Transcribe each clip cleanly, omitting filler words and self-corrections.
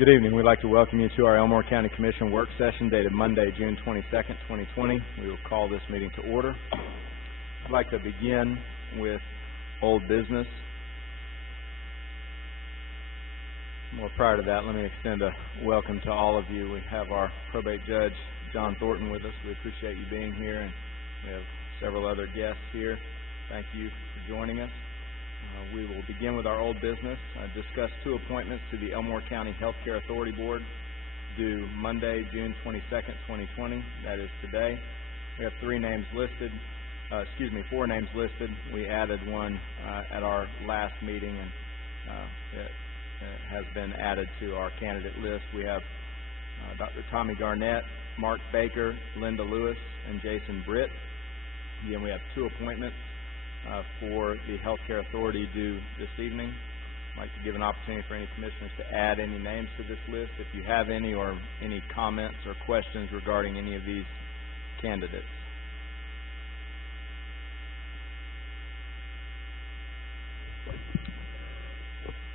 Good evening. We'd like to welcome you to our Elmore County Commission work session dated Monday, June 22nd, 2020. We will call this meeting to order. I'd like to begin with old business. Well, prior to that, let me extend a welcome to all of you. We have our probate judge, John Thornton, with us. We appreciate you being here, and we have several other guests here. Thank you for joining us. We will begin with our old business. Discuss two appointments to the Elmore County Healthcare Authority Board due Monday, June 22nd, 2020. That is today. We have four names listed. We added one at our last meeting, and it has been added to our candidate list. We have Dr. Tommy Garnett, Mark Baker, Linda Lewis, and Jason Britt. Again, we have two appointments for the Healthcare Authority due this evening. I'd like to give an opportunity for any commissioners to add any names to this list if you have any, or any comments or questions regarding any of these candidates.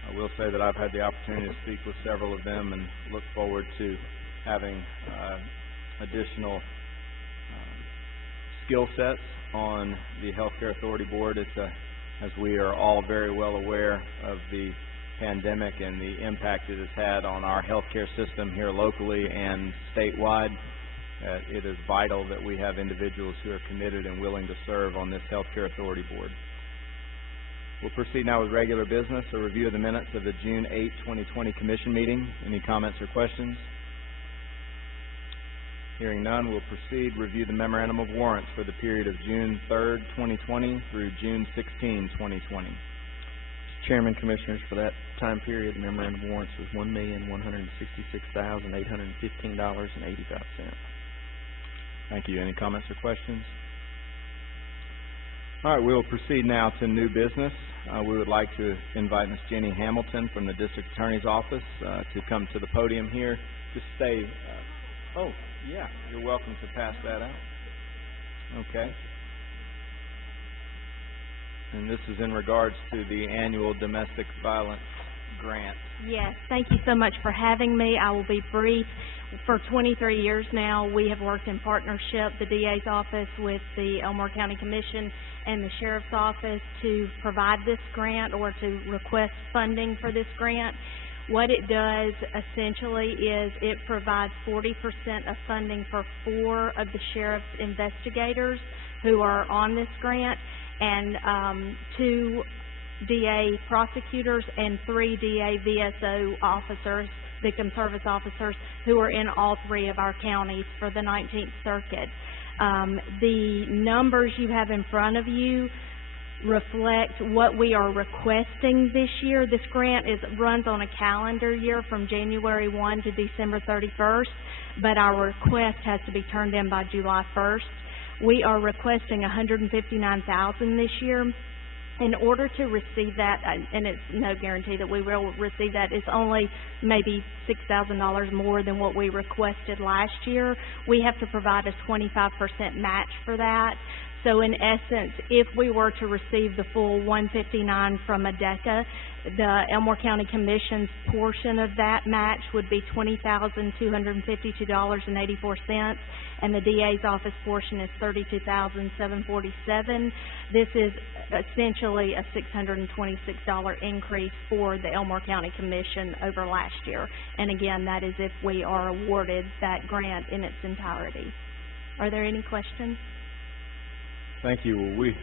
I will say that I've had the opportunity to speak with several of them and look forward to having additional skill sets on the Healthcare Authority Board. As we are all very well aware of the pandemic and the impact it has had on our healthcare system here locally and statewide, it is vital that we have individuals who are committed and willing to serve on this Healthcare Authority Board. We'll proceed now with regular business, a review of the minutes of the June 8, 2020 Commission meeting. Any comments or questions? Hearing none, we'll proceed. Review the memorandum of warrants for the period of June 3rd, 2020 through June 16, 2020. Mr. Chairman, Commissioners, for that time period, the memorandum of warrants was $1,166,815.85. Thank you. Any comments or questions? All right, we will proceed now to new business. We would like to invite Ms. Jenny Hamilton from the District Attorney's Office to come to the podium here. Just stay. Yeah, you're welcome to pass that out. Okay. And this is in regards to the annual domestic violence grant. Yes, thank you so much for having me. I will be brief. For 23 years now, we have worked in partnership, the DA's office, with the Elmore County Commission and the Sheriff's Office to provide this grant or to request funding for this grant. What it does essentially is it provides 40% of funding for 4 of the sheriff's investigators who are on this grant, and 2 DA prosecutors and 3 DA VSO officers, victim service officers, who are in all 3 of our counties for the 19th Circuit. The numbers you have in front of you reflect what we are requesting this year. This grant runs on a calendar year from January 1 to December 31st, but our request has to be turned in by July 1st. We are requesting $159,000 this year. In order to receive that, and it's no guarantee that we will receive that, it's only maybe $6,000 more than what we requested last year. We have to provide a 25% match for that. So in essence, if we were to receive the full $159,000 from ADECA, the Elmore County Commission's portion of that match would be $20,252.84, and the DA's office portion is $32,747. This is essentially a $626 increase for the Elmore County Commission over last year. And again, that is if we are awarded that grant in its entirety. Are there any questions? Thank you. Well, we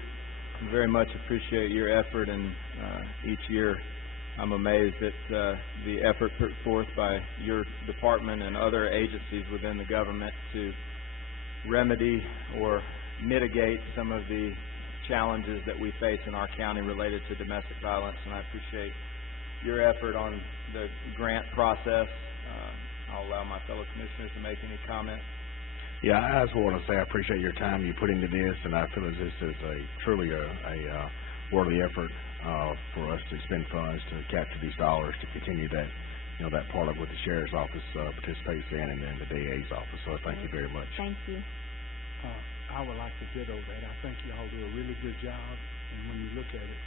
very much appreciate your effort, and each year I'm amazed at the effort put forth by your department and other agencies within the government to remedy or mitigate some of the challenges that we face in our county related to domestic violence, and I appreciate your effort on the grant process. I'll allow my fellow commissioners to make any comments. Yeah, I just want to say I appreciate your time you put into this, and I feel as this is truly a worthy effort for us to spend funds to capture these dollars to continue that, that part of what the Sheriff's Office participates in, and then the DA's office. So thank you very much. Thank you. I would like to ditto that. I think y'all do a really good job, and when you look at it,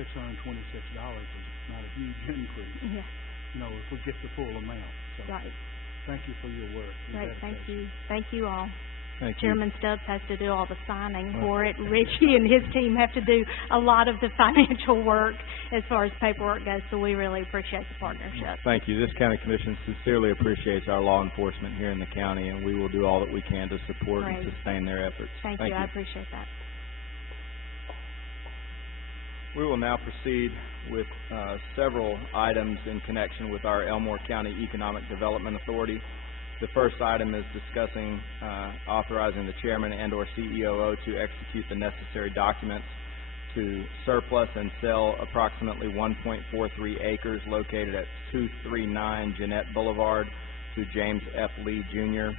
$626 is not a huge increase. Yeah. if we get the full amount. So, Right. thank you for your work. and Great, thank dedication. you. Thank you all. Thank you. Chairman Stubbs has to do all the signing for it. Richie and his team have to do a lot of the financial work as far as paperwork goes, so we really appreciate the partnership. Thank you. This county commission sincerely appreciates our law enforcement here in the county, and we will do all that we can to support and Great. sustain their efforts. Thank you, I appreciate that. We will now proceed with several items in connection with our Elmore County Economic Development Authority. The first item is discussing authorizing the chairman and/or CEOO to execute the necessary documents to surplus and sell approximately 1.43 acres located at 239 Jeanette Boulevard to James F. Lee, Jr.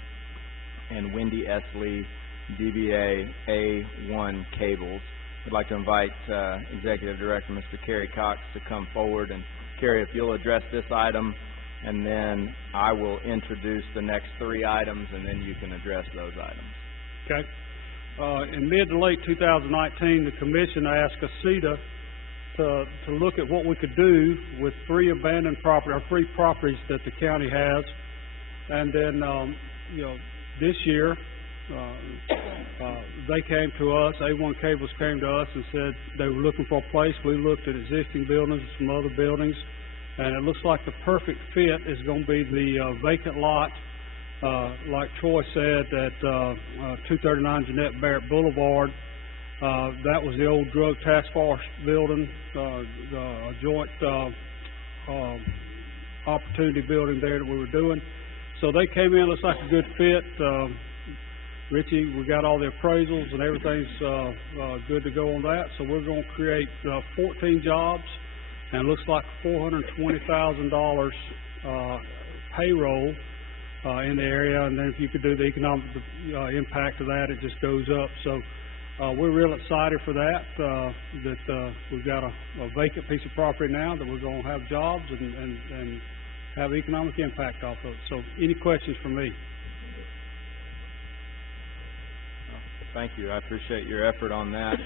and Wendy S. Lee, DBA A1 Cables. I'd like to invite Executive Director Mr. Kerry Cox to come forward. And Kerry, if you'll address this item, and then I will introduce the next three items, and then you can address those items. Okay. In mid to late 2019, the commission asked ACETA to look at what we could do with three properties that the county has. And then, this year, they came to us, A1 Cables came to us and said they were looking for a place. We looked at existing buildings and some other buildings, and it looks like the perfect fit is going to be the vacant lot, like Troy said, at 239 Jeanette Barrett Boulevard. That was the old drug task force building, the joint opportunity building there that we were doing. So they came in, looks like a good fit. Richie, we got all the appraisals and everything's good to go on that. So we're going to create 14 jobs, and it looks like $420,000 payroll in the area. And then if you could do the economic impact of that, it just goes up. So we're real excited for that. We've got a vacant piece of property now that we're going to have jobs and have economic impact off of. So any questions for me? Thank you. I appreciate your effort on that.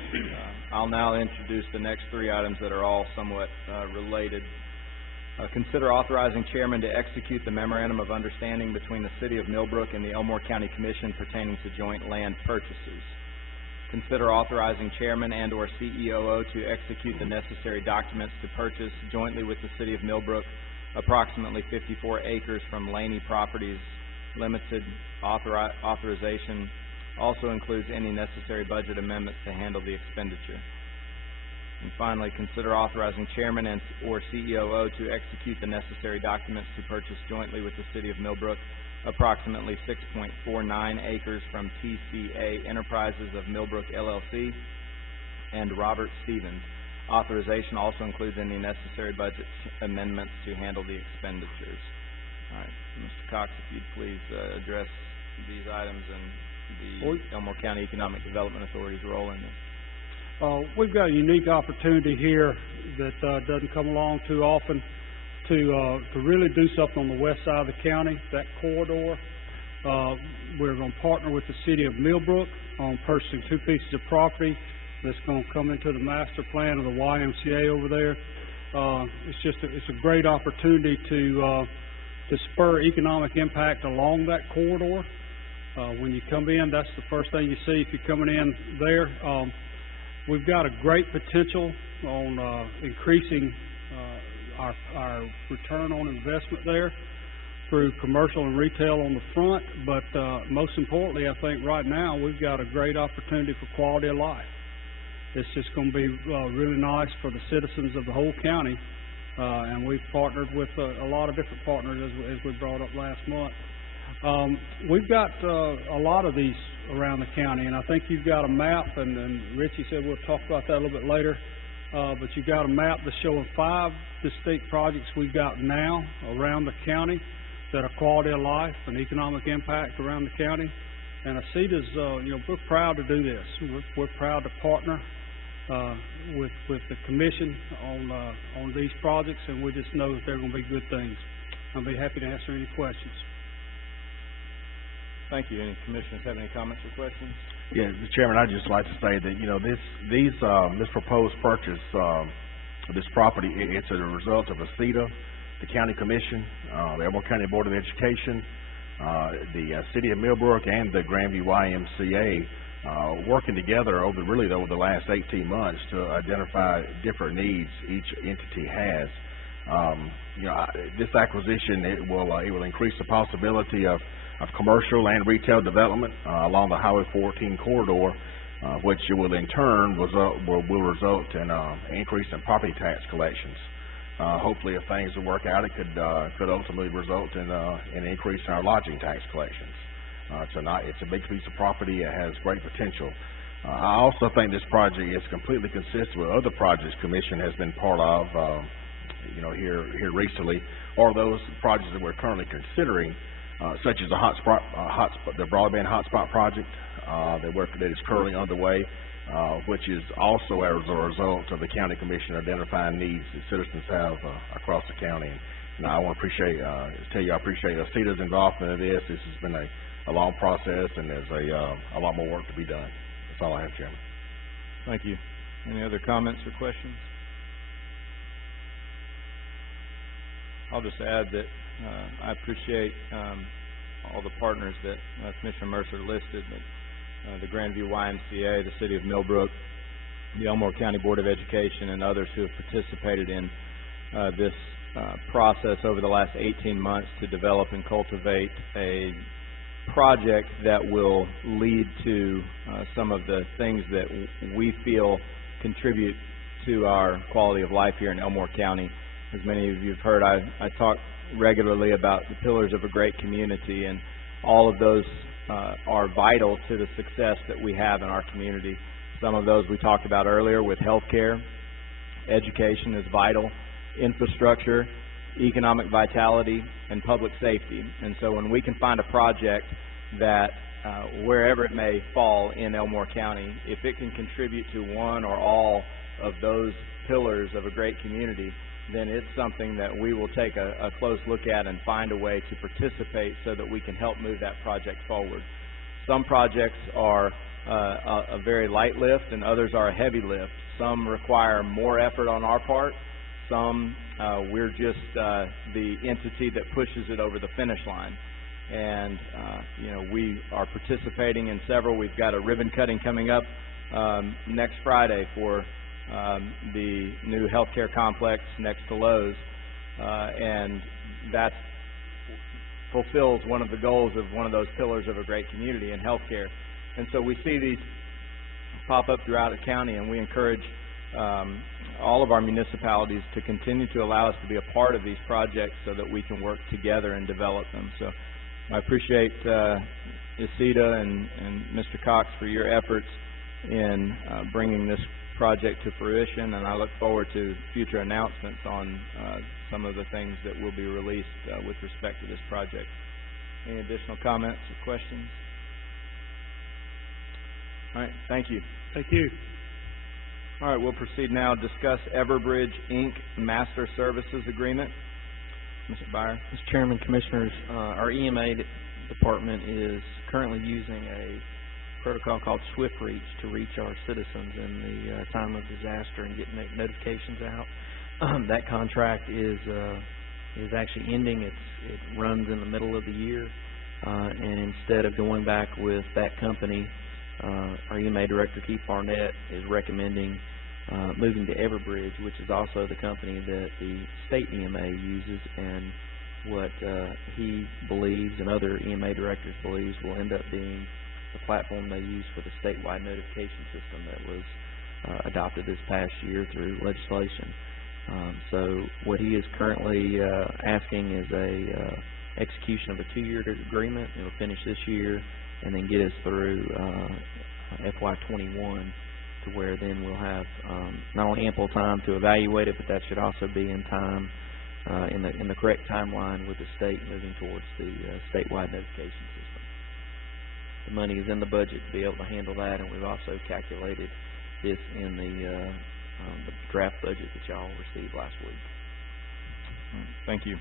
I'll now introduce the next three items that are all somewhat related. Consider authorizing chairman to execute the memorandum of understanding between the City of Millbrook and the Elmore County Commission pertaining to joint land purchases. Consider authorizing chairman and/or CEOO to execute the necessary documents to purchase jointly with the City of Millbrook approximately 54 acres from Laney Properties Limited. Authorization also includes any necessary budget amendments to handle the expenditure. And finally, consider authorizing chairman and/or CEOO to execute the necessary documents to purchase jointly with the City of Millbrook approximately 6.49 acres from TCA Enterprises of Millbrook, LLC, and Robert Stevens. Authorization also includes any necessary budget amendments to handle the expenditures. All right, Mr. Cox, if you'd please address these items and the Elmore County Economic Development Authority's role in this. We've got a unique opportunity here that doesn't come along too often to really do something on the west side of the county, that corridor. We're going to partner with the City of Millbrook on purchasing two pieces of property that's going to come into the master plan of the YMCA over there. It's a great opportunity to spur economic impact along that corridor. When you come in, that's the first thing you see if you're coming in there. We've got a great potential on increasing our return on investment there through commercial and retail on the front, but most importantly, I think right now we've got a great opportunity for quality of life. It's just going to be really nice for the citizens of the whole county, and we've partnered with a lot of different partners as we brought up last month. We've got a lot of these around the county, and I think you've got a map, and Richie said we'll talk about that a little bit later, but you've got a map that's showing 5 distinct projects we've got now around the county that are quality of life and economic impact around the county. And ACETA's, we're proud to do this. We're proud to partner with the commission on these projects, and we just know that they're going to be good things. I'll be happy to answer any questions. Thank you. Any commissioners have any comments or questions? Yeah, Mr. Chairman, I'd just like to say that, this proposed purchase, this property, it's a result of ACETA the County Commission, the Elmore County Board of Education, the City of Millbrook, and the Grandview YMCA working together over the last 18 months to identify different needs each entity has. This acquisition, it will increase the possibility of commercial and retail development along the Highway 14 corridor, which will in turn will result in increase in property tax collections. Hopefully, if things will work out, it could ultimately result in an increase in our lodging tax collections. It's a big piece of property. It has great potential. I also think this project is completely consistent with other projects Commission has been part of, here recently, or those projects that we're currently considering, such as the broadband hotspot project that is currently underway, which is also as a result of the County Commission identifying needs that citizens have across the county. And I want to tell you I appreciate CETA's involvement in this. This has been a long process, and there's a lot more work to be done. That's all I have, Chairman. Thank you. Any other comments or questions? I'll just add that I appreciate all the partners that Commissioner Mercer listed, the Grandview YMCA, the City of Millbrook, the Elmore County Board of Education, and others who have participated in this process over the last 18 months to develop and cultivate a project that will lead to some of the things that we feel contribute to our quality of life here in Elmore County. As many of you have heard, I talk regularly about the pillars of a great community, and all of those are vital to the success that we have in our community. Some of those we talked about earlier with healthcare. Education is vital, infrastructure, economic vitality, and public safety. And so when we can find a project that wherever it may fall in Elmore County, if it can contribute to one or all of those pillars of a great community, then it's something that we will take a close look at and find a way to participate so that we can help move that project forward. Some projects are a very light lift, and others are a heavy lift. Some require more effort on our part. Some we're just the entity that pushes it over the finish line. And we are participating in several. We've got a ribbon cutting coming up next Friday for the new healthcare complex next to Lowe's, and that fulfills one of the goals of one of those pillars of a great community in healthcare. And so we see these pop up throughout the county, and we encourage all of our municipalities to continue to allow us to be a part of these projects so that we can work together and develop them. So I appreciate CETA and Mr. Cox for your efforts in bringing this project to fruition, and I look forward to future announcements on some of the things that will be released with respect to this project. Any additional comments or questions? All right, thank you. Thank you. All right, we'll proceed now to discuss Everbridge, Inc. Master Services Agreement. Mr. Byer. Mr. Chairman, Commissioners, our EMA department is currently using a protocol called SwiftReach to reach our citizens in the time of disaster and get notifications out. That contract is actually ending. It runs in the middle of the year, and instead of going back with that company, our EMA director Keith Barnett is recommending moving to Everbridge, which is also the company that the state EMA uses, and what he believes and other EMA directors believes will end up being the platform they use for the statewide notification system that was adopted this past year through legislation. So what he is currently asking is a execution of a 2-year agreement. It'll finish this year and then get us through FY21, to where then we'll have not only ample time to evaluate it, but that should also be in time in the correct timeline with the state moving towards the statewide notification system. The money is in the budget to be able to handle that, and we've also calculated this in the draft budget that y'all received last week. Thank you.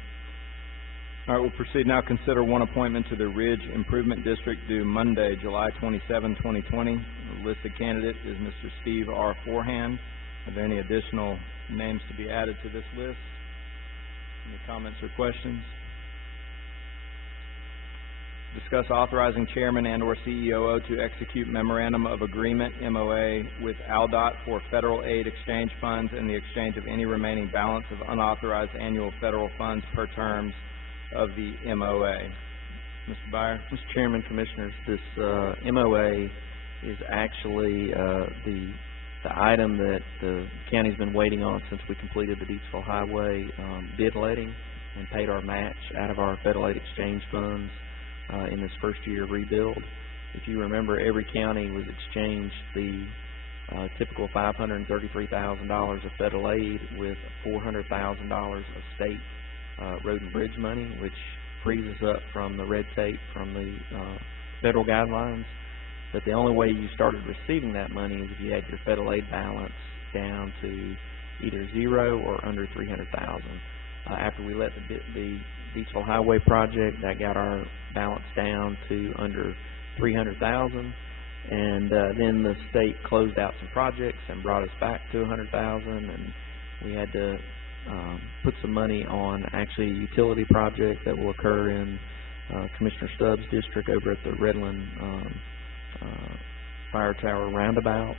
All right, we'll proceed now. Consider one appointment to the Ridge Improvement District due Monday, July 27, 2020. The listed candidate is Mr. Steve R. Forehand. Are there any additional names to be added to this list? Any comments or questions? Discuss authorizing chairman and/or CEOO to execute memorandum of agreement, MOA, with ALDOT for federal aid exchange funds and the exchange of any remaining balance of unauthorized annual federal funds per terms of the MOA. Mr. Byer? Mr. Chairman, Commissioners, this MOA is actually the item that the county's been waiting on since we completed the Deepsville Highway bid letting and paid our match out of our federal aid exchange funds in this first year of rebuild. If you remember, every county was exchanged the typical $533,000 of federal aid with $400,000 of state road and bridge money, which frees us up from the red tape from the federal guidelines. But the only way you started receiving that money is if you had your federal aid balance down to either zero or under $300,000. After we let the Deepsville Highway project, that got our balance down to under $300,000, and then the state closed out some projects and brought us back to $100,000, and we had to put some money on actually a utility project that will occur in Commissioner Stubbs' district over at the Redland Fire Tower roundabout.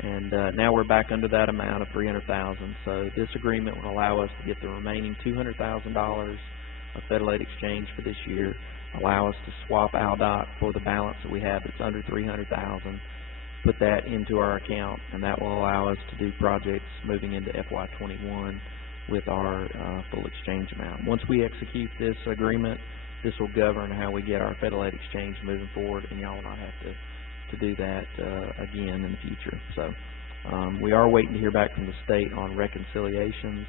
And now we're back under that amount of $300,000. So this agreement will allow us to get the remaining $200,000 of federal aid exchange for this year, allow us to swap ALDOT for the balance that we have that's under $300,000, put that into our account, and that will allow us to do projects moving into FY21 with our full exchange amount. Once we execute this agreement, this will govern how we get our federal aid exchange moving forward, and y'all will not have to do that again in the future. So we are waiting to hear back from the state on reconciliations.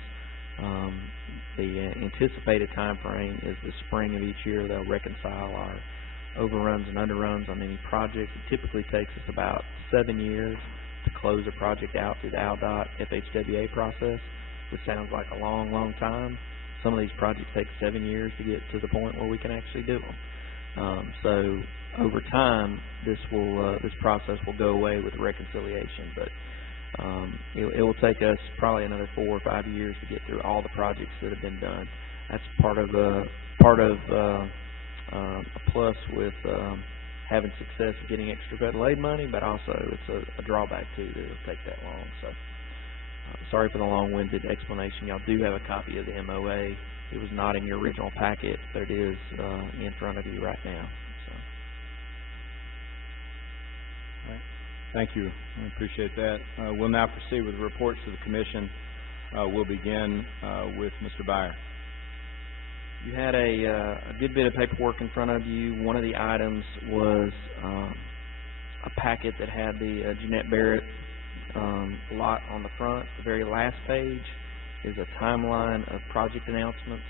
The anticipated time frame is the spring of each year. They'll reconcile our overruns and underruns on any project. It typically takes us about 7 years to close a project out through the ALDOT FHWA process, which sounds like a long, long time. Some of these projects take 7 years to get to the point where we can actually do them. So over time, this process will go away with reconciliation, but it will take us probably another 4 or 5 years to get through all the projects that have been done. That's part of a plus with having success of getting extra federal aid money, but also it's a drawback too that it'll take that long. So sorry for the long-winded explanation. Y'all do have a copy of the MOA. It was not in your original packet, but it is in front of you right now. So. All right. Thank you. I appreciate that. We'll now proceed with reports to the Commission. We'll begin with Mr. Byer. You had a good bit of paperwork in front of you. One of the items was a packet that had the Jeanette Barrett lot on the front. The very last page is a timeline of project announcements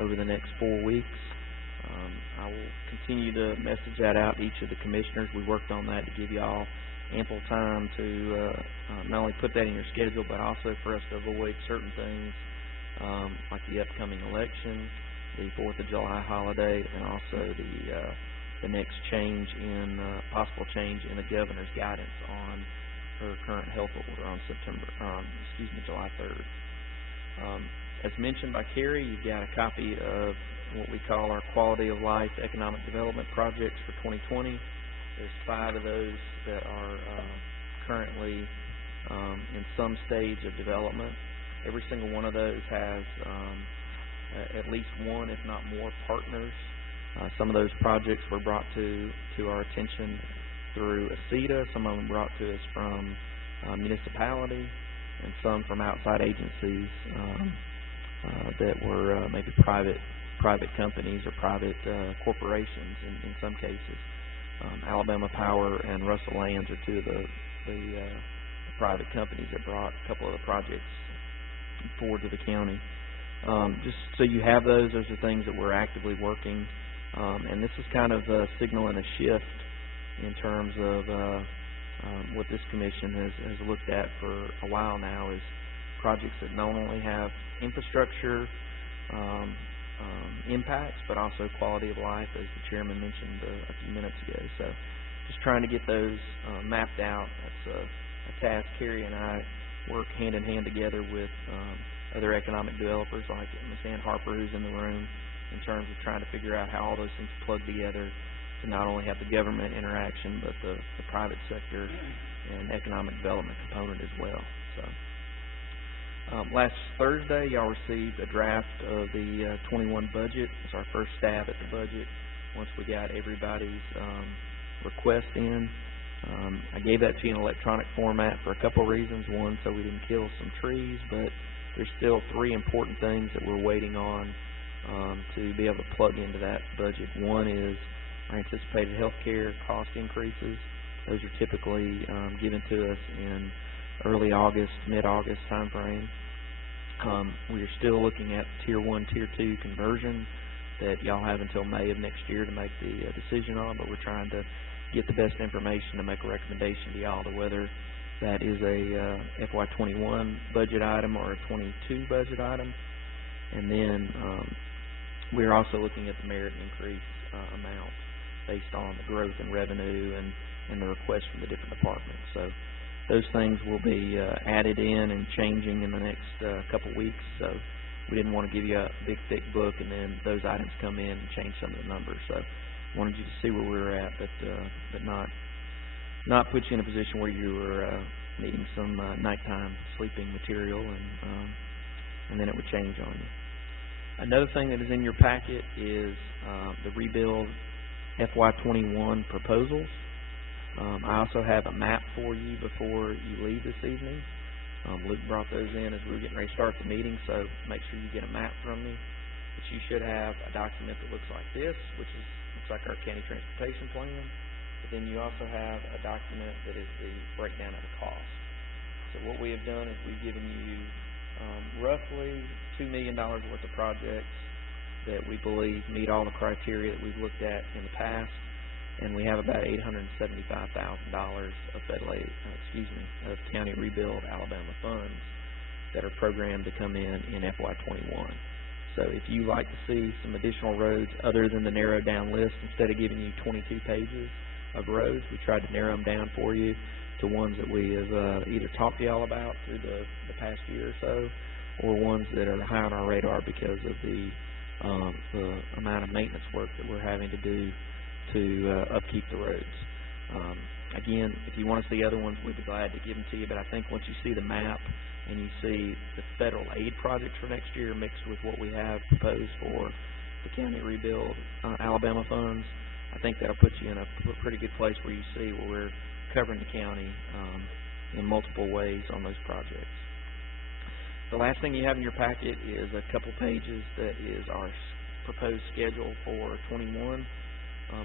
over the next 4 weeks. I will continue to message that out to each of the commissioners. We worked on that to give you all ample time to not only put that in your schedule, but also for us to avoid certain things like the upcoming election, the 4th of July holiday, and also the next change in possible change in the governor's guidance on her current health order on July 3rd. As mentioned by Carrie, you've got a copy of what we call our quality of life economic development projects for 2020. There's 5 of those that are currently in some stage of development. Every single one of those has at least one, if not more, partners. Some of those projects were brought to our attention through ACETA. Some of them brought to us from municipality, and some from outside agencies that were maybe private companies or private corporations in some cases. Alabama Power and Russell Lands are 2 of the private companies that brought a couple of the projects forward to the county. Just so you have those are things that we're actively working, and this is kind of signaling a shift in terms of what this commission has looked at for a while now, is projects that not only have infrastructure impacts, but also quality of life, as the chairman mentioned a few minutes ago. So just trying to get those mapped out. That's a task Carrie and I work hand in hand together with other economic developers like Ms. Ann Harper, who's in the room, in terms of trying to figure out how all those things plug together to not only have the government interaction, but the private sector and economic development component as well. So, last Thursday, y'all received a draft of the 21 budget. It's our first stab at the budget once we got everybody's request in. I gave that to you in electronic format for a couple reasons. One, so we didn't kill some trees, but there's still 3 important things that we're waiting on to be able to plug into that budget. One is our anticipated health care cost increases. Those are typically given to us in early August, mid-August time frame. We are still looking at Tier 1, Tier 2 conversion that y'all have until May of next year to make the decision on, but we're trying to get the best information to make a recommendation to y'all to whether that is a FY21 budget item or a 22 budget item. And then we're also looking at the merit increase amount based on the growth in revenue and the requests from the different departments. So those things will be added in and changing in the next couple weeks. So we didn't want to give you a big, thick book and then those items come in and change some of the numbers. So wanted you to see where we were at, but not put you in a position where you were needing some nighttime sleeping material and then it would change on you. Another thing that is in your packet is the Rebuild FY21 proposals. I also have a map for you before you leave this evening. Luke brought those in as we were getting ready to start the meeting, so make sure you get a map from me. But you should have a document that looks like this, which looks like our county transportation plan. But then you also have a document that is the breakdown of the cost. So what we have done is we've given you roughly $2 million worth of projects that we believe meet all the criteria that we've looked at in the past, and we have about $875,000 of federal aid, of County Rebuild Alabama funds that are programmed to come in FY21. So if you like to see some additional roads other than the narrowed down list, instead of giving you 22 pages of roads, we tried to narrow them down for you to ones that we have either talked to y'all about through the past year or so, or ones that are high on our radar because of the amount of maintenance work that we're having to do to upkeep the roads. Again, if you want to see other ones, we'd be glad to give them to you, but I think once you see the map and you see the federal aid projects for next year mixed with what we have proposed for the County Rebuild Alabama funds, I think that'll put you in a pretty good place where you see where we're covering the county in multiple ways on those projects. The last thing you have in your packet is a couple pages that is our proposed schedule for 21.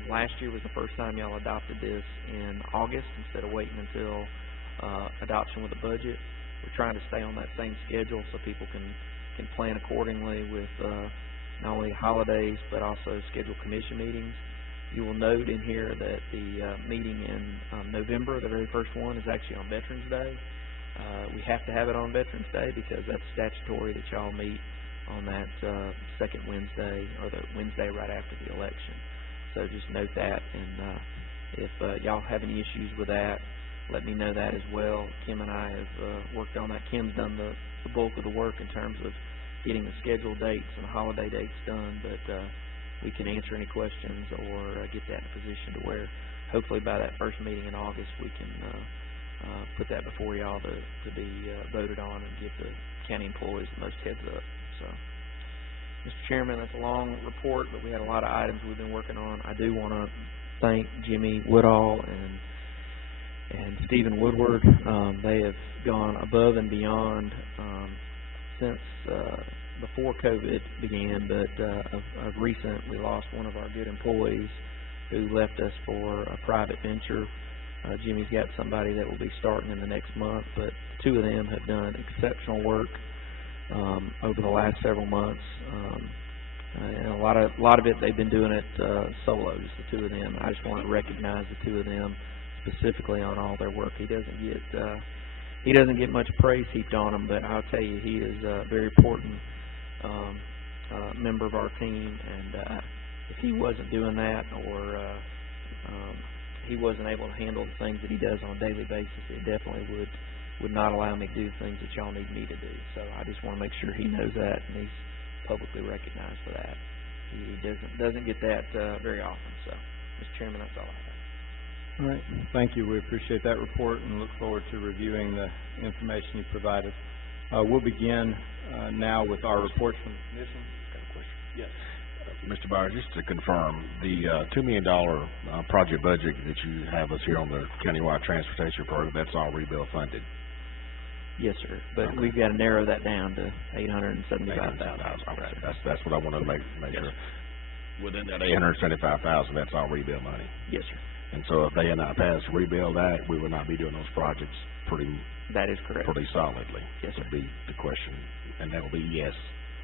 Last year was the first time y'all adopted this in August instead of waiting until adoption with the budget. We're trying to stay on that same schedule so people can plan accordingly with not only holidays but also scheduled commission meetings. You will note in here that the meeting in November, the very first one, is actually on Veterans Day. We have to have it on Veterans Day because that's statutory that y'all meet on that second Wednesday or the Wednesday right after the election. So just note that, and if y'all have any issues with that, let me know that as well. Kim and I have worked on that. Kim's done the bulk of the work in terms of getting the scheduled dates and the holiday dates done, but we can answer any questions or get that in a position to where hopefully by that first meeting in August we can put that before y'all to be voted on and give the county employees the most heads up. So, Mr. Chairman, that's a long report, but we had a lot of items we've been working on. I do want to thank Jimmy Woodall and Stephen Woodward. They have gone above and beyond since before COVID began, but of recent we lost one of our good employees who left us for a private venture. Jimmy's got somebody that will be starting in the next month, but the two of them have done exceptional work over the last several months, and a lot of it they've been doing it solo, just the two of them. I just want to recognize the two of them specifically on all their work. He doesn't get much praise heaped on him, but I'll tell you, he is a very important member of our team, and if he wasn't doing that or he wasn't able to handle the things that he does on a daily basis, it definitely would would not allow me to do things that y'all need me to do. So I just want to make sure he knows that, and he's publicly recognized for that. He doesn't get that very often. So, Mr. Chairman, that's all I have. All right. Thank you. We appreciate that report and look forward to reviewing the information you provided. We'll begin now with our reports from the Commission. Got a question? Yes. Mr. Byers, just to confirm, the $2 million project budget that you have us here on the countywide transportation program, that's all rebuild funded? Yes, sir. But we've got to narrow that down to $875,000. Okay. That's what I wanted to make Yes, sure. sir. Within that $875,000, that's all rebuild money. Yes, sir. And so if they had not passed the Rebuild Act, we would not be doing those projects That is correct. pretty solidly. Yes, sir. Would be the question, and that'll be yes.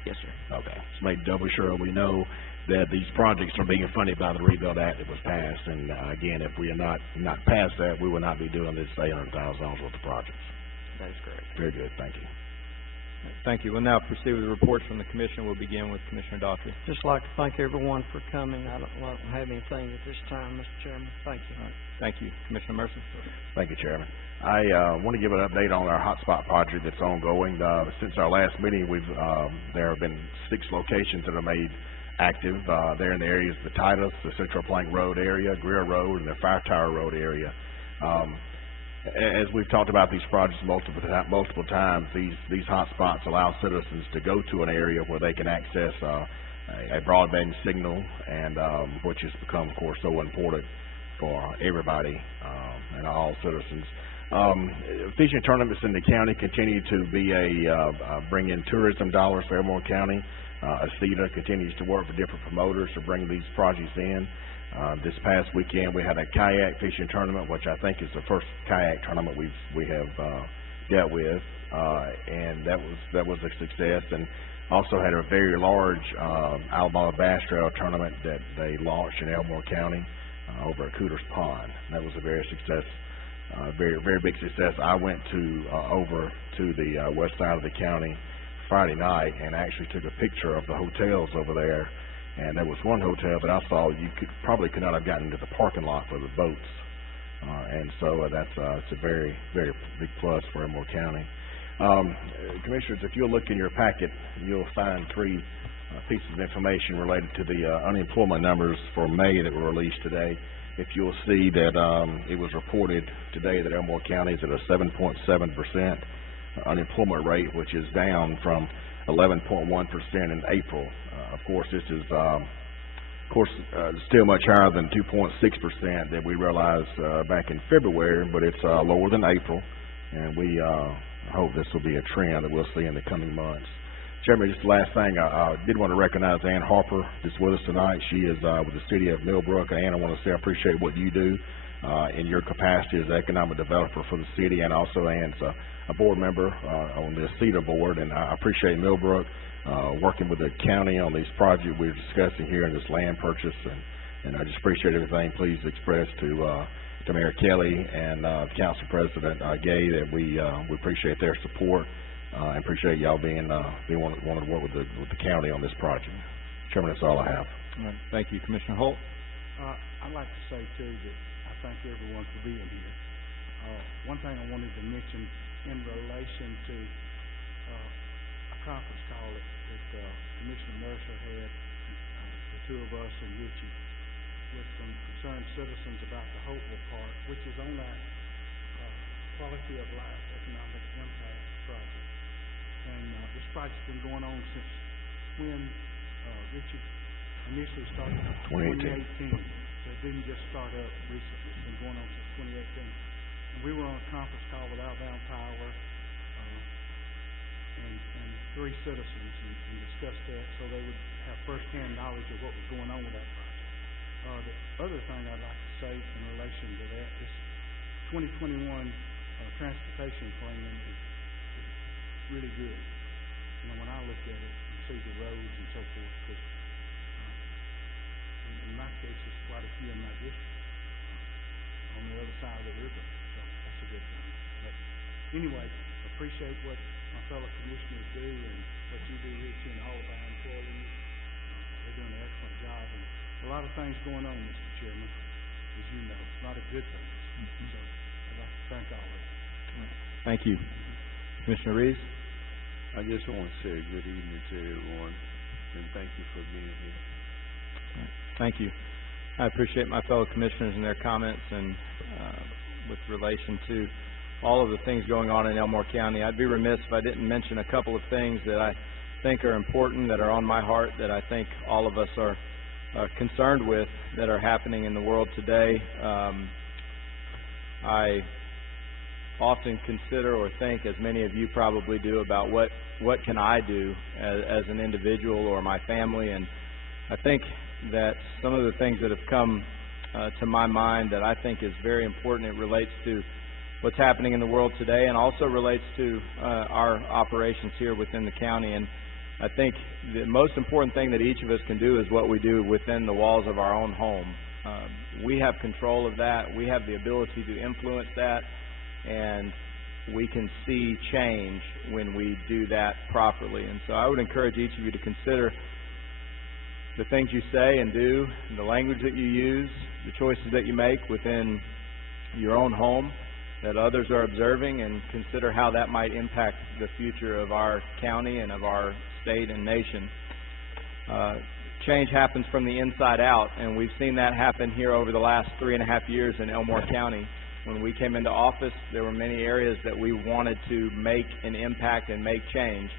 Yes, sir. Okay. So make doubly sure we know that these projects are being funded by the Rebuild Act that was passed. And again, if we are not past that, we will not be doing this $800,000 worth of projects. That is correct. Very good. Thank you. Thank you. We'll now proceed with the reports from the Commission. We'll begin with Commissioner Daughtry. Just like to thank everyone for coming. I don't have anything at this time, Mr. Chairman. Thank you. All right. Thank you. Commissioner Mercer. Thank you, Chairman. I want to give an update on our hotspot project that's ongoing. Since our last meeting, there have been 6 locations that are made active. There in the areas of the Titus, the Central Plank Road area, Greer Road, and the Fire Tower Road area. As we've talked about these projects multiple times, these hotspots allow citizens to go to an area where they can access a broadband signal, and which has become, of course, so important for everybody and all citizens. Fishing tournaments in the county continue to be bring in tourism dollars for Elmore County. ACETA continues to work with different promoters to bring these projects in. This past weekend we had a kayak fishing tournament, which I think is the first kayak tournament we have dealt with, and that was a success. And also had a very large Alabama Bass Trail tournament that they launched in Elmore County over at Cooter's Pond. That was a very very big success. I went over to the west side of the county Friday night and actually took a picture of the hotels over there. And there was one hotel that I saw you could not have gotten into the parking lot for the boats, and so it's a very big plus for Elmore County. Commissioners, if you'll look in your packet, you'll find 3 pieces of information related to the unemployment numbers for May that were released today. If you'll see that it was reported today that Elmore County is at a 7.7% unemployment rate, which is down from 11.1% in April. Of course, this is still much higher than 2.6% that we realized back in February, but it's lower than April, and we hope this will be a trend that we'll see in the coming months. Chairman, just the last thing, I did want to recognize Ann Harper that's with us tonight. She is with the city of Millbrook. Ann, I want to say I appreciate what you do in your capacity as economic developer for the city, and also Ann's a board member on the ACETA board, and I appreciate Millbrook working with the county on these projects we're discussing here in this land purchase, and I just appreciate everything. Please express to Mayor Kelly and Council President Gay that we appreciate their support and appreciate y'all being wanting to work with the county on this project. Chairman, that's all I have. All right. Thank you. Commissioner Holt. I'd like to say, too, that I thank everyone for being here. One thing I wanted to mention in relation to a conference call that Commissioner Mercer had, the 2 of us and Richie, with some concerned citizens about the Hopeville Park, which is on that quality of life economic impact project. And this project's been going on since when, Richie, initially started? 2018. So it didn't just start up recently. It's been going on since 2018. And we were on a conference call with Alabama Power and 3 citizens and discussed that so they would have first-hand knowledge of what was going on with that project. The other thing I'd like to say in relation to that, this 2021 transportation plan is really good. You know, when I look at it and see the roads and so forth, because in my case, it's quite a few in my district on the other side of the river, so that's a good thing. But anyway, appreciate what my fellow commissioners do and what you do, Richie, and all of our employees. They're doing an excellent job, and a lot of things going on, Mr. Chairman, as you know. A lot of good things. So I'd like to thank all of you. Thank you. Commissioner Reeves? I just want to say a good evening to everyone, and thank you for being here. Thank you. I appreciate my fellow commissioners and their comments, and with relation to all of the things going on in Elmore County. I'd be remiss if I didn't mention a couple of things that I think are important, that are on my heart, that I think all of us are concerned with, that are happening in the world today. I often consider or think, as many of you probably do, about what can I do as an individual or my family, and I think that some of the things that have come to my mind that I think is very important, it relates to what's happening in the world today and also relates to our operations here within the county. And I think the most important thing that each of us can do is what we do within the walls of our own home. We have control of that. We have the ability to influence that, and we can see change when we do that properly. And so I would encourage each of you to consider the things you say and do, the language that you use, the choices that you make within your own home that others are observing, and consider how that might impact the future of our county and of our state and nation. Change happens from the inside out, and we've seen that happen here over the last 3.5 years in Elmore County. When we came into office, there were many areas that we wanted to make an impact and make change.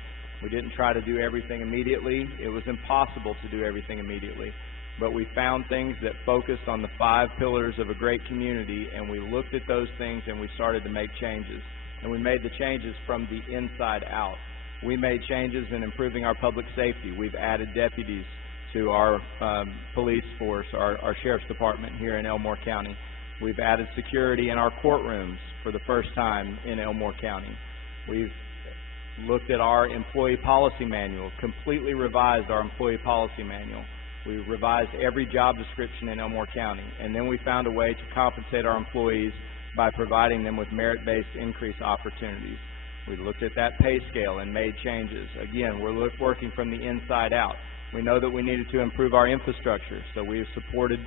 We didn't try to do everything immediately. It was impossible to do everything immediately. But we found things that focused on the 5 pillars of a great community, and we looked at those things and we started to make changes. And we made the changes from the inside out. We made changes in improving our public safety. We've added deputies to our police force, our sheriff's department here in Elmore County. We've added security in our courtrooms for the first time in Elmore County. We've looked at our employee policy manual, completely revised our employee policy manual. We revised every job description in Elmore County, and then we found a way to compensate our employees by providing them with merit-based increase opportunities. We looked at that pay scale and made changes. Again, we're working from the inside out. We know that we needed to improve our infrastructure, so we have supported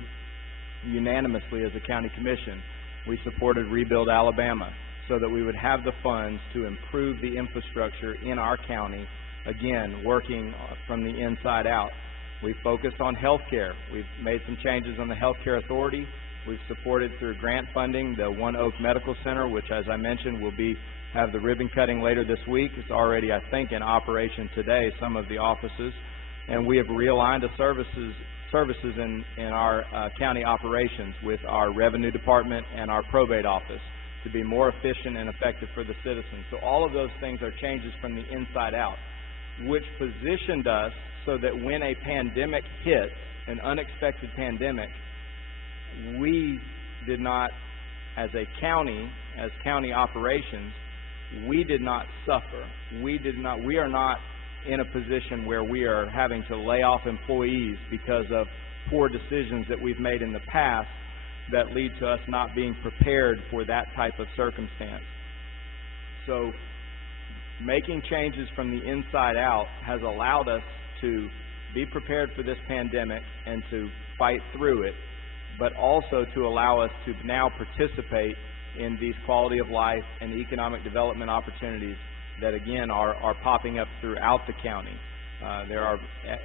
unanimously as a county commission. We supported Rebuild Alabama so that we would have the funds to improve the infrastructure in our county, again, working from the inside out. We've focused on health care. We've made some changes on the Health Care Authority. We've supported through grant funding the One Oak Medical Center, which, as I mentioned, will have the ribbon cutting later this week. It's already, I think, in operation today, some of the offices. And we have realigned the services in our county operations with our revenue department and our probate office to be more efficient and effective for the citizens. So all of those things are changes from the inside out, which positioned us so that when a pandemic hit, an unexpected pandemic, we did not, as a county, as county operations, we did not suffer. We are not in a position where we are having to lay off employees because of poor decisions that we've made in the past that lead to us not being prepared for that type of circumstance. So making changes from the inside out has allowed us to be prepared for this pandemic and to fight through it, but also to allow us to now participate in these quality of life and economic development opportunities that, again, are popping up throughout the county. There are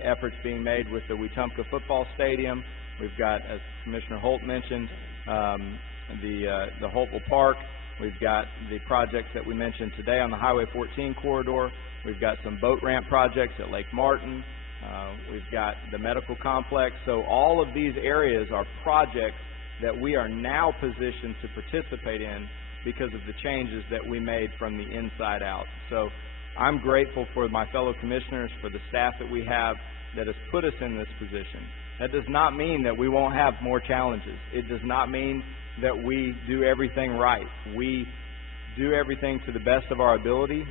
efforts being made with the Wetumpka football stadium. We've got, as Commissioner Holt mentioned, the Holtville Park. We've got the projects that we mentioned today on the Highway 14 corridor. We've got some boat ramp projects at Lake Martin. We've got the medical complex. So all of these areas are projects that we are now positioned to participate in because of the changes that we made from the inside out. So I'm grateful for my fellow commissioners, for the staff that we have that has put us in this position. That does not mean that we won't have more challenges. It does not mean that we do everything right. We do everything to the best of our ability,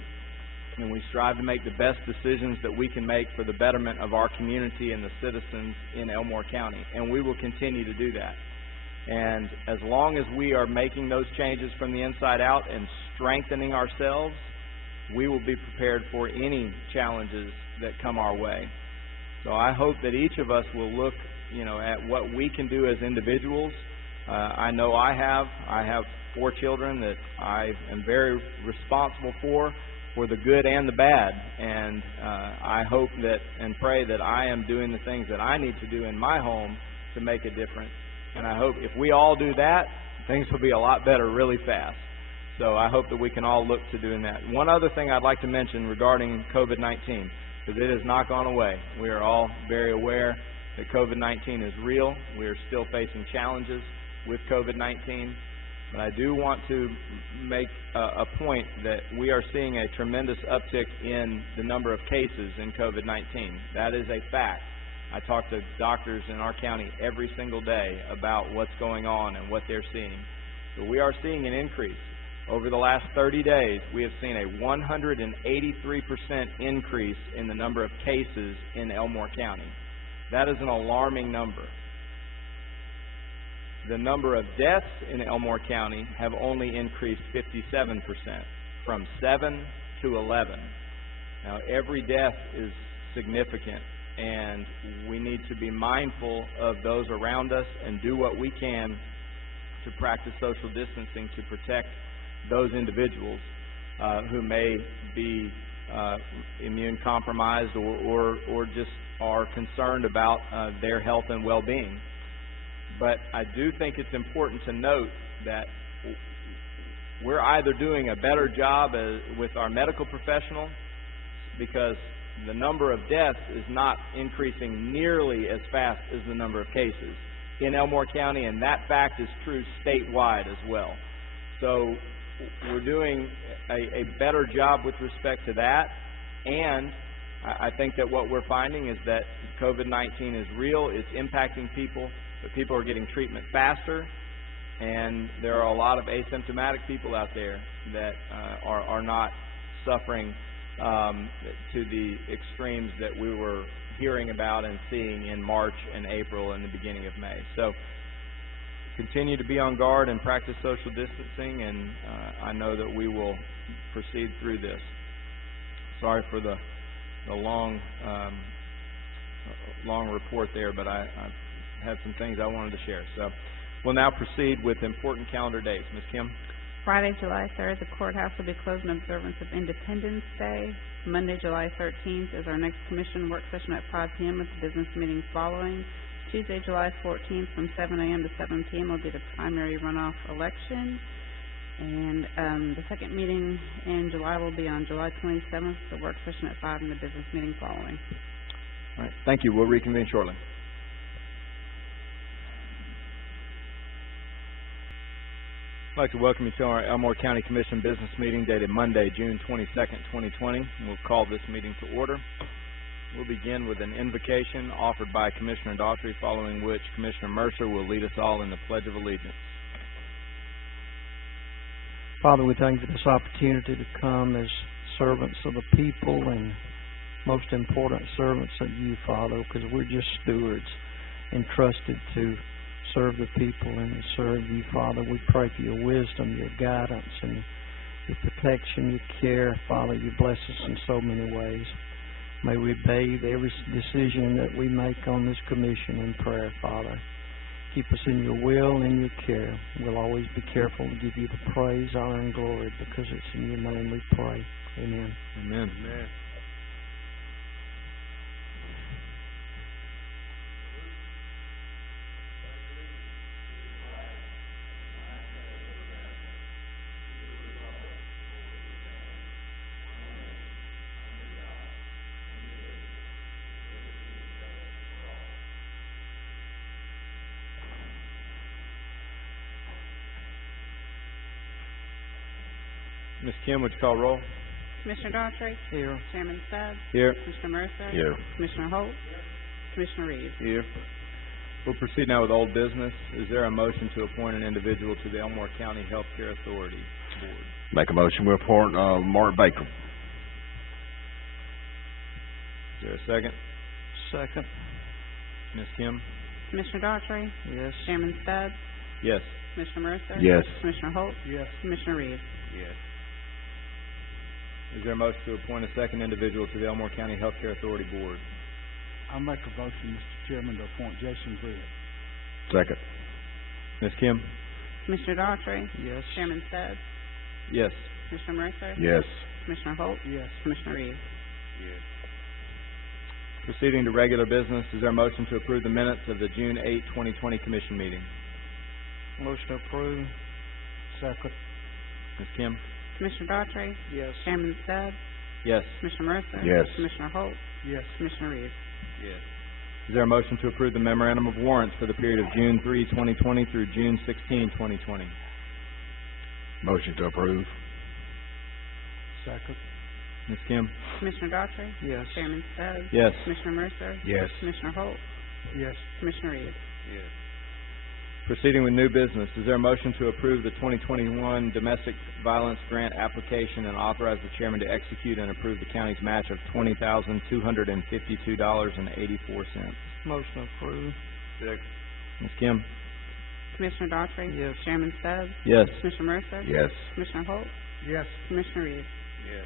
and we strive to make the best decisions that we can make for the betterment of our community and the citizens in Elmore County, and we will continue to do that. And as long as we are making those changes from the inside out and strengthening ourselves, we will be prepared for any challenges that come our way. So I hope that each of us will look, at what we can do as individuals. I know I have 4 children that I am very responsible for the good and the bad. And I hope that and pray that I am doing the things that I need to do in my home to make a difference. And I hope if we all do that, things will be a lot better really fast. So I hope that we can all look to doing that. One other thing I'd like to mention regarding COVID-19, because it has not gone away. We are all very aware that COVID-19 is real. We are still facing challenges with COVID-19. But I do want to make a point that we are seeing a tremendous uptick in the number of cases in COVID-19. That is a fact. I talk to doctors in our county every single day about what's going on and what they're seeing. But we are seeing an increase. Over the last 30 days, we have seen a 183% increase in the number of cases in Elmore County. That is an alarming number. The number of deaths in Elmore County have only increased 57%, from 7 to 11. Now, every death is significant, and we need to be mindful of those around us and do what we can to practice social distancing to protect those individuals who may be immune compromised or just are concerned about their health and well-being. But I do think it's important to note that we're either doing a better job with our medical professionals, because the number of deaths is not increasing nearly as fast as the number of cases in Elmore County, and that fact is true statewide as well. So we're doing a better job with respect to that, and I think that what we're finding is that COVID-19 is real, it's impacting people, but people are getting treatment faster, and there are a lot of asymptomatic people out there that are not suffering to the extremes that we were hearing about and seeing in March and April and the beginning of May. So continue to be on guard and practice social distancing, and I know that we will proceed through this. Sorry for the long report there, but I had some things I wanted to share. So we'll now proceed with important calendar dates. Ms. Kim? Friday, July 3rd, the courthouse will be closed in observance of Independence Day. Monday, July 13th is our next commission work session at 5 p.m. with the business meetings following. Tuesday, July 14th from 7 a.m. to 7 p.m. will be the primary runoff election. And the second meeting in July will be on July 27th, the work session at 5 and the business meeting following. All right. Thank you. We'll reconvene shortly. I'd like to welcome you to our Elmore County Commission business meeting dated Monday, June 22nd, 2020. And we'll call this meeting to order. We'll begin with an invocation offered by Commissioner Daughtry, following which Commissioner Mercer will lead us all in the Pledge of Allegiance. Father, we thank you for this opportunity to come as servants of the people, and most important, servants of you, Father, because we're just stewards entrusted to serve the people and to serve you, Father. We pray for your wisdom, your guidance, and your protection, your care. Father, you bless us in so many ways. May we bathe every decision that we make on this commission in prayer, Father. Keep us in your will and in your care. We'll always be careful to give you the praise, honor, and glory, because it's in your name we pray. Amen. Amen. Amen. Ms. Kim, would you call roll? Commissioner Daughtry? Here. Chairman Stubbs? Here. Commissioner Mercer? Here. Commissioner Holt? Commissioner Reeves? Here. We'll proceed now with old business. Is there a motion to appoint an individual to the Elmore County Health Care Authority Board? Make a motion to appoint Mark Baker. Is there a second? Second. Ms. Kim? Commissioner Daughtry? Yes. Chairman Stubbs? Yes. Commissioner Mercer? Yes. Commissioner Holt? Yes. Commissioner Reeves? Yes. Is there a motion to appoint a second individual to the Elmore County Health Care Authority Board? I'll make a motion, Mr. Chairman, to appoint Jason Britt. Second. Ms. Kim? Commissioner Daughtry. Yes. Chairman Stubbs. Yes. Commissioner Mercer. Yes. Commissioner Holt. Yes. Commissioner Reeves. Yes. Proceeding to regular business, is there a motion to approve the minutes of the June 8, 2020 commission meeting? Motion approved. Second. Ms. Kim? Commissioner Daughtry. Yes. Chairman Stubbs. Yes. Commissioner Mercer. Yes. Commissioner Holt. Yes. Commissioner Reeves. Yes. Is there a motion to approve the memorandum of warrants for the period of June 3, 2020 through June 16, 2020? Motion to approve. Second. Ms. Kim? Commissioner Daughtry. Yes. Chairman Stubbs. Yes. Commissioner Mercer. Yes. Commissioner Holt. Yes. Commissioner Reeves. Yes. Proceeding with new business, is there a motion to approve the 2021 domestic violence grant application and authorize the chairman to execute and approve the county's match of $20,252.84? Motion approved. Second. Ms. Kim? Commissioner Daughtry. Yes. Chairman Stubbs. Yes. Commissioner Mercer. Yes. Commissioner Holt. Yes. Commissioner Reeves. Yes.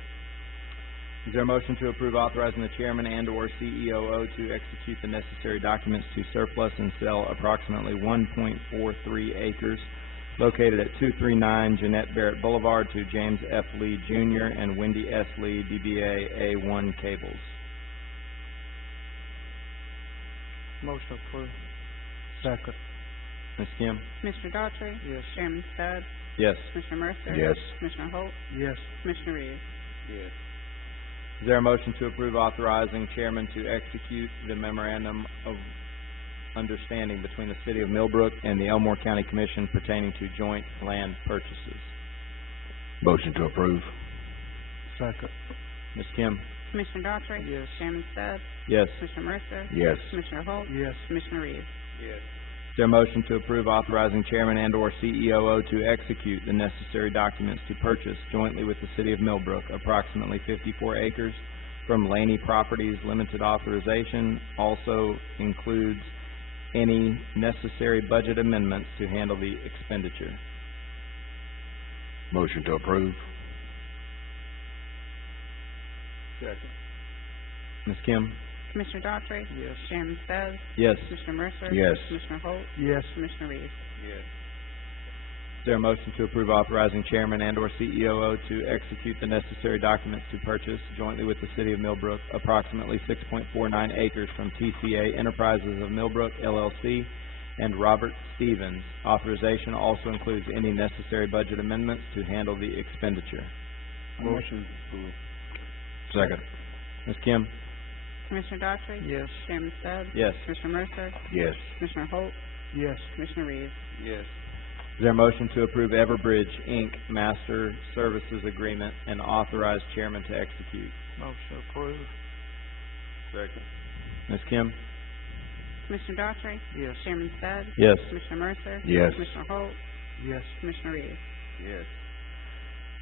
Is there a motion to approve authorizing the chairman and/or CEOO to execute the necessary documents to surplus and sell approximately 1.43 acres located at 239 Jeanette Barrett Boulevard to James F. Lee Jr. and Wendy S. Lee, DBA A1 Cables? Motion approved. Second. Ms. Kim? Commissioner Daughtry. Yes. Chairman Stubbs. Yes. Commissioner Mercer. Yes. Commissioner Holt. Yes. Commissioner Reeves. Yes. Is there a motion to approve authorizing chairman to execute the memorandum of understanding between the City of Millbrook and the Elmore County Commission pertaining to joint land purchases? Motion to approve. Second. Ms. Kim? Commissioner Daughtry. Yes. Chairman Stubbs. Yes. Commissioner Mercer. Yes. Commissioner Holt. Yes. Commissioner Reeves. Yes. Is there a motion to approve authorizing chairman and/or CEOO to execute the necessary documents to purchase jointly with the City of Millbrook approximately 54 acres from Laney Properties Limited Authorization? Also includes any necessary budget amendments to handle the expenditure. Motion to approve. Second. Ms. Kim? Commissioner Daughtry. Yes. Chairman Stubbs. Yes. Commissioner Mercer. Yes. Commissioner Holt. Yes. Commissioner Reeves. Yes. Is there a motion to approve authorizing chairman and/or CEOO to execute the necessary documents to purchase jointly with the City of Millbrook approximately 6.49 acres from TCA Enterprises of Millbrook, LLC, and Robert Stevens? Authorization also includes any necessary budget amendments to handle the expenditure. Motion approved. Second. Ms. Kim? Commissioner Daughtry. Yes. Chairman Stubbs. Yes. Commissioner Mercer. Yes. Commissioner Holt. Yes. Commissioner Reeves. Yes. Is there a motion to approve Everbridge, Inc. Master Services Agreement and authorize chairman to execute? Motion approved. Second. Ms. Kim? Commissioner Daughtry. Yes. Chairman Stubbs. Yes. Commissioner Mercer. Yes. Commissioner Holt. Yes. Commissioner Reeves. Yes.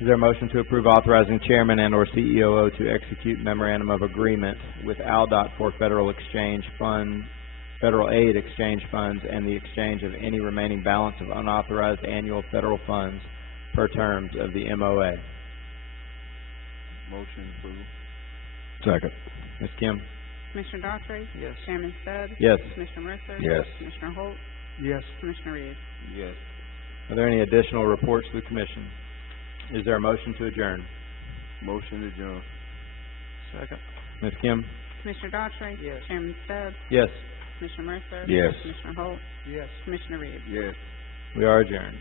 Is there a motion to approve authorizing chairman and/or CEOO to execute memorandum of agreement with ALDOT for federal aid exchange funds and the exchange of any remaining balance of unauthorized annual federal funds per terms of the MOA? Motion approved. Second. Ms. Kim? Commissioner Daughtry. Yes. Chairman Stubbs. Yes. Commissioner Mercer. Yes. Commissioner Holt. Yes. Commissioner Reeves. Yes. Are there any additional reports to the commission? Is there a motion to adjourn? Motion adjourned. Second. Ms. Kim? Commissioner Daughtry. Yes. Chairman Stubbs. Yes. Commissioner Mercer. Yes. Commissioner Holt. Yes. Commissioner Reeves. Yes. We are adjourned.